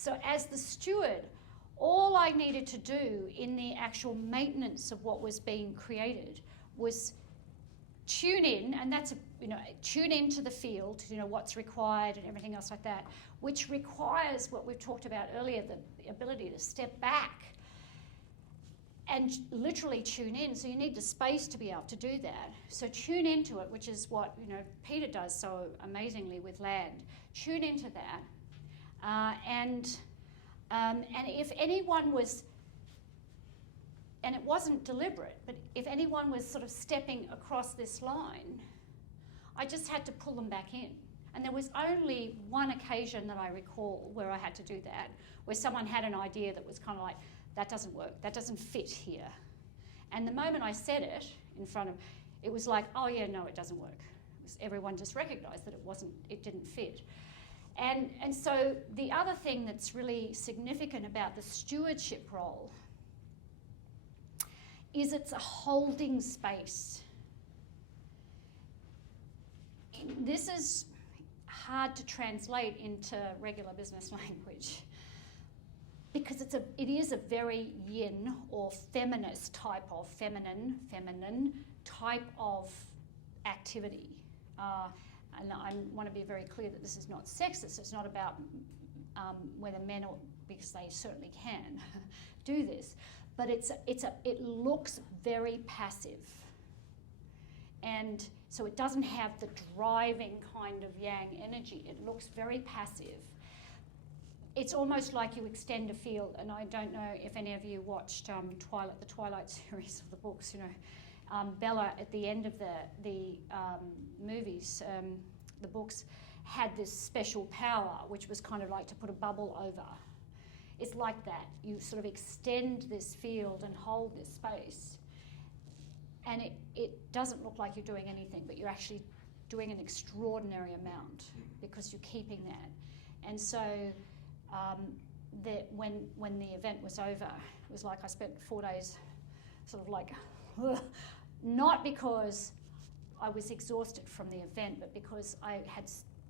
So as the steward, all I needed to do in the actual maintenance of what was being created was tune in, and that's, tune into the field, what's required and everything else like that, which requires what we've talked about earlier, the ability to step back and literally tune in. So you need the space to be able to do that. So tune into it, which is what Peter does so amazingly with land. Tune into that, and if anyone was, and it wasn't deliberate, but if anyone was sort of stepping across this line, I just had to pull them back in. And there was only one occasion that I recall where I had to do that, where someone had an idea that was kind of like, that doesn't work, that doesn't fit here. And the moment I said it in front of, it was like, oh yeah, no, it doesn't work. Everyone just recognised that it didn't fit. And so the other thing that's really significant about the stewardship role is it's a holding space. This is hard to translate into regular business language because it is a very yin or feminist type of feminine type of activity. And I want to be very clear that this is not sexist. It's not about whether men, because they certainly can do this, but it looks very passive. And so it doesn't have the driving kind of yang energy. It looks very passive. It's almost like you extend a field, and I don't know if any of you watched the Twilight series of the books, Bella at the end of the movies, the books, had this special power, which was kind of like to put a bubble over. It's like that. You sort of extend this field and hold this space, and it doesn't look like you're doing anything, but you're actually doing an extraordinary amount because you're keeping that. And so when the event was over, it was like I spent 4 days sort of like, not because I was exhausted from the event, but because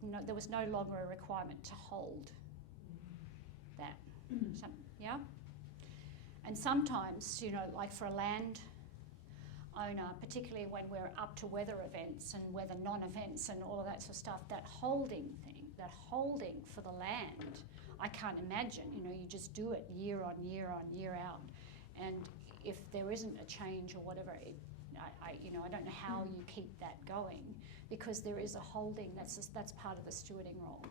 there was no longer a requirement to hold that. Yeah? And sometimes, like for a land owner, particularly when we're up to weather events and weather non-events and all of that sort of stuff, that holding thing, that holding for the land, I can't imagine. You just do it year on year on year out. And if there isn't a change or whatever, I don't know how you keep that going, because there is a holding. That's part of the stewarding role.